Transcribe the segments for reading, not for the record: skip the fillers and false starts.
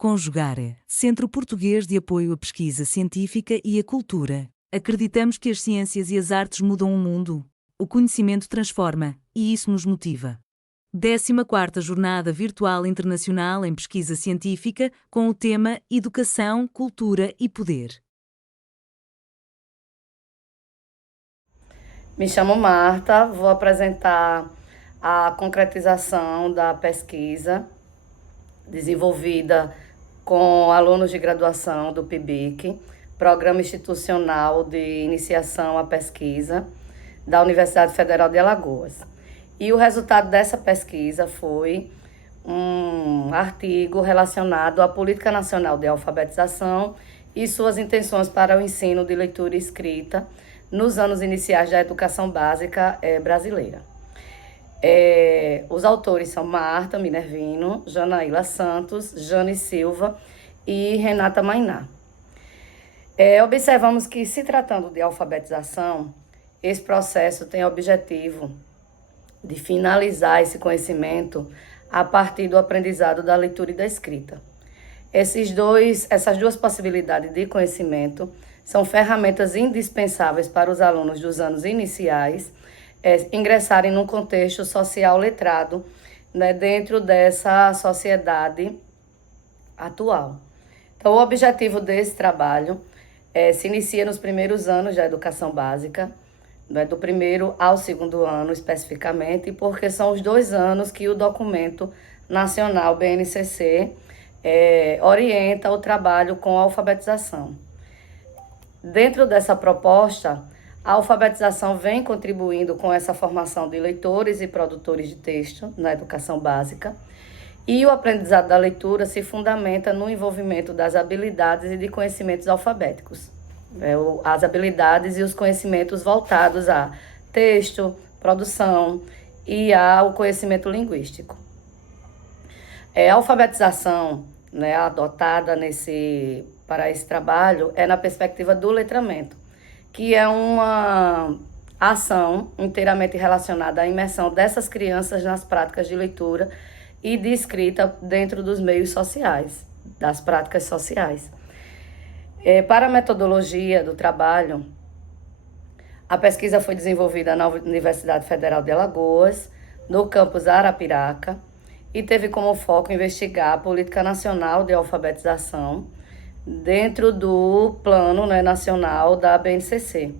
Conjugare, Centro Português de Apoio à Pesquisa Científica e à Cultura. Acreditamos que as ciências e as artes mudam o mundo. O conhecimento transforma, e isso nos motiva. 14ª Jornada Virtual Internacional em Pesquisa Científica, com o tema Educação, Cultura e Poder. Me chamo Marta, vou apresentar a concretização da pesquisa desenvolvida com alunos de graduação do PIBIC, Programa Institucional de Iniciação à Pesquisa da Universidade Federal de Alagoas. E o resultado dessa pesquisa foi um artigo relacionado à Política Nacional de Alfabetização e suas intenções para o ensino de leitura e escrita nos anos iniciais da educação básica brasileira. Os autores são Marta Minervino, Janaíla Santos, Jane Silva e Renata Mainá. Observamos que, se tratando de alfabetização, esse processo tem o objetivo de finalizar esse conhecimento a partir do aprendizado da leitura e da escrita. Essas duas possibilidades de conhecimento são ferramentas indispensáveis para os alunos dos anos iniciais ingressarem num contexto social letrado, né, dentro dessa sociedade atual. Então, o objetivo desse trabalho se inicia nos primeiros anos da educação básica, né, do primeiro ao segundo ano especificamente, porque são os 2 anos que o documento nacional BNCC orienta o trabalho com a alfabetização. Dentro dessa proposta, a alfabetização vem contribuindo com essa formação de leitores e produtores de texto na educação básica, e o aprendizado da leitura se fundamenta no envolvimento das habilidades e de conhecimentos alfabéticos. As habilidades e os conhecimentos voltados a texto, produção e ao conhecimento linguístico. A alfabetização, né, adotada para esse trabalho na perspectiva do letramento, que é uma ação inteiramente relacionada à imersão dessas crianças nas práticas de leitura e de escrita dentro dos meios sociais, das práticas sociais. Para a metodologia do trabalho, a pesquisa foi desenvolvida na Universidade Federal de Alagoas, no campus Arapiraca, e teve como foco investigar a Política Nacional de Alfabetização dentro do Plano, né, Nacional da BNCC.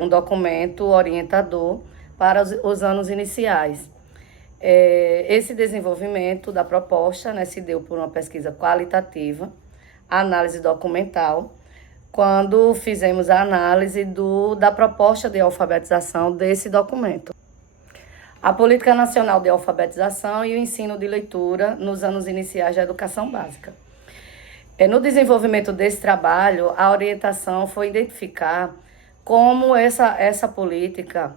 Um documento orientador para os anos iniciais. Esse desenvolvimento da proposta, né, se deu por uma pesquisa qualitativa, análise documental, quando fizemos a análise da proposta de alfabetização desse documento. A Política Nacional de Alfabetização e o ensino de leitura nos anos iniciais da educação básica. No desenvolvimento desse trabalho, a orientação foi identificar como essa política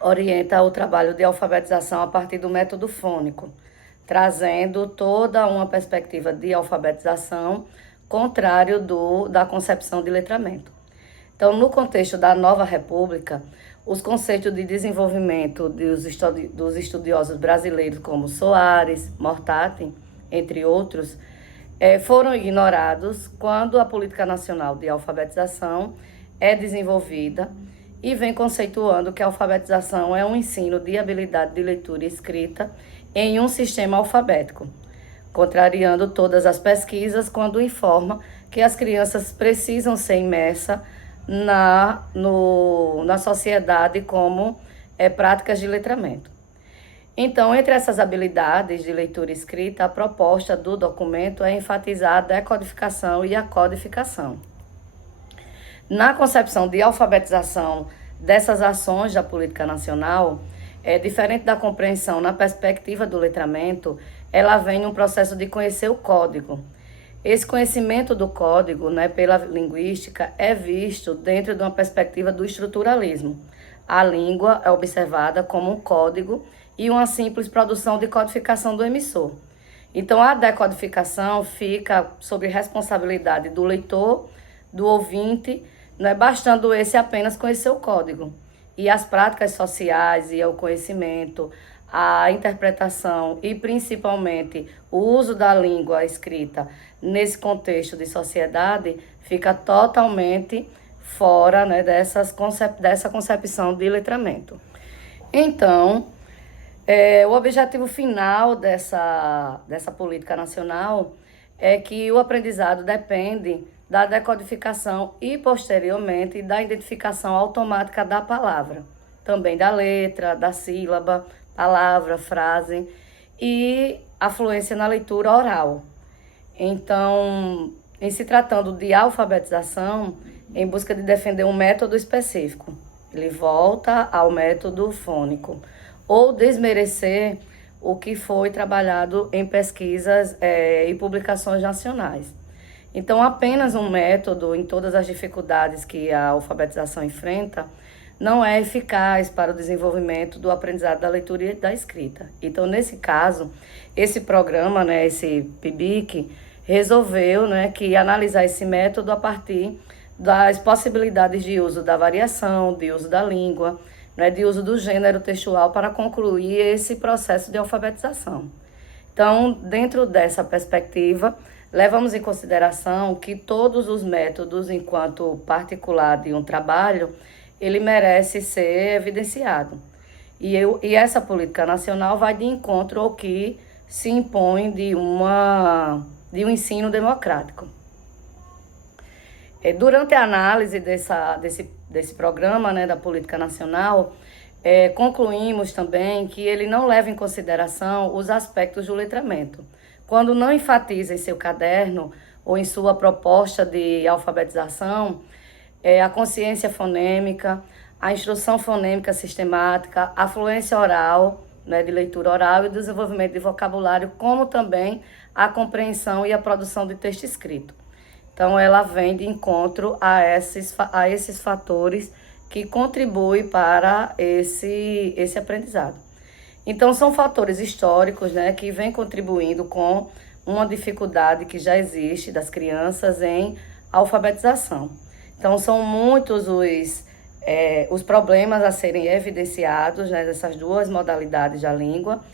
orienta o trabalho de alfabetização a partir do método fônico, trazendo toda uma perspectiva de alfabetização contrário da concepção de letramento. Então, no contexto da Nova República, os conceitos de desenvolvimento dos estudiosos brasileiros como Soares, Mortati, entre outros, foram ignorados quando a Política Nacional de Alfabetização é desenvolvida e vem conceituando que a alfabetização é um ensino de habilidade de leitura e escrita em um sistema alfabético, contrariando todas as pesquisas quando informa que as crianças precisam ser imersas na sociedade como práticas de letramento. Então, entre essas habilidades de leitura e escrita, a proposta do documento é enfatizar a decodificação e a codificação. Na concepção de alfabetização dessas ações da política nacional, diferente da compreensão na perspectiva do letramento, ela vem num processo de conhecer o código. Esse conhecimento do código, né, pela linguística, é visto dentro de uma perspectiva do estruturalismo. A língua é observada como um código e uma simples produção de codificação do emissor. Então, a decodificação fica sob responsabilidade do leitor, do ouvinte, não é bastando esse apenas conhecer o código. E as práticas sociais e o conhecimento, a interpretação e principalmente o uso da língua escrita nesse contexto de sociedade fica totalmente fora, né, dessa concepção de letramento. Então, o objetivo final dessa política nacional é que o aprendizado depende da decodificação e, posteriormente, da identificação automática da palavra, também da letra, da sílaba, palavra, frase e a fluência na leitura oral. Então, em se tratando de alfabetização, em busca de defender um método específico, ele volta ao método fônico, ou desmerecer o que foi trabalhado em pesquisas e publicações nacionais. Então, apenas um método, em todas as dificuldades que a alfabetização enfrenta, não é eficaz para o desenvolvimento do aprendizado da leitura e da escrita. Então, nesse caso, esse programa, né, esse PIBIC, resolveu, né, analisar esse método a partir das possibilidades de uso da variação, de uso da língua, né, de uso do gênero textual para concluir esse processo de alfabetização. Então, dentro dessa perspectiva, levamos em consideração que todos os métodos, enquanto particular de um trabalho, ele merece ser evidenciado. E essa política nacional vai de encontro ao que se impõe de um ensino democrático. Durante a análise desse programa, né, da política nacional, concluímos também que ele não leva em consideração os aspectos do letramento. Quando não enfatiza em seu caderno ou em sua proposta de alfabetização, a consciência fonêmica, a instrução fonêmica sistemática, a fluência oral, né, de leitura oral e o desenvolvimento de vocabulário, como também a compreensão e a produção de texto escrito. Então, ela vem de encontro a esses fatores que contribuem para esse aprendizado. Então, são fatores históricos, né, que vêm contribuindo com uma dificuldade que já existe das crianças em alfabetização. Então, são muitos os problemas a serem evidenciados, né, dessas duas modalidades da língua,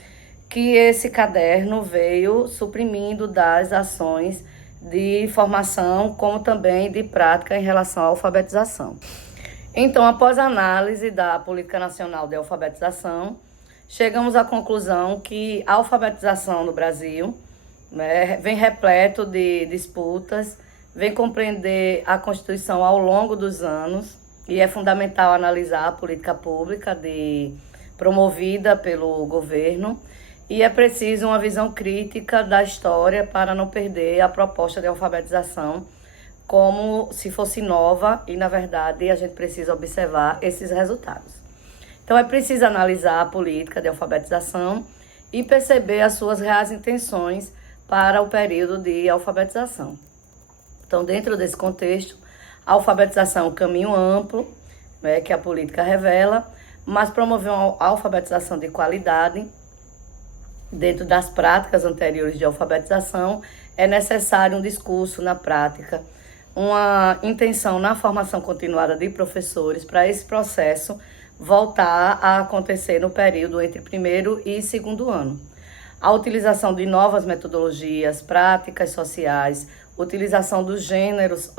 que esse caderno veio suprimindo das ações de formação, como também de prática em relação à alfabetização. Então, após a análise da Política Nacional de Alfabetização, chegamos à conclusão que a alfabetização no Brasil, né, vem repleto de disputas, vem compreender a Constituição ao longo dos anos e é fundamental analisar a política pública promovida pelo governo. E é preciso uma visão crítica da história para não perder a proposta de alfabetização como se fosse nova e, na verdade, a gente precisa observar esses resultados. Então, é preciso analisar a política de alfabetização e perceber as suas reais intenções para o período de alfabetização. Então, dentro desse contexto, a alfabetização é um caminho amplo, né, que a política revela, mas promover uma alfabetização de qualidade. Dentro das práticas anteriores de alfabetização, é necessário um discurso na prática, uma intenção na formação continuada de professores para esse processo voltar a acontecer no período entre primeiro e segundo ano. A utilização de novas metodologias, práticas sociais, utilização dos gêneros,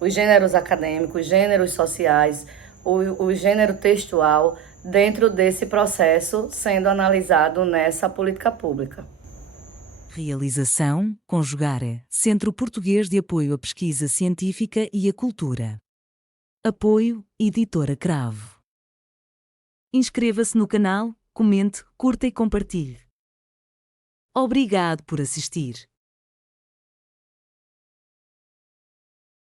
os gêneros acadêmicos, gêneros sociais, o gênero textual, dentro desse processo sendo analisado nessa política pública. Realização, Conjugare, Centro Português de Apoio à Pesquisa Científica e à Cultura. Apoio, Editora Cravo. Inscreva-se no canal, comente, curta e compartilhe. Obrigado por assistir.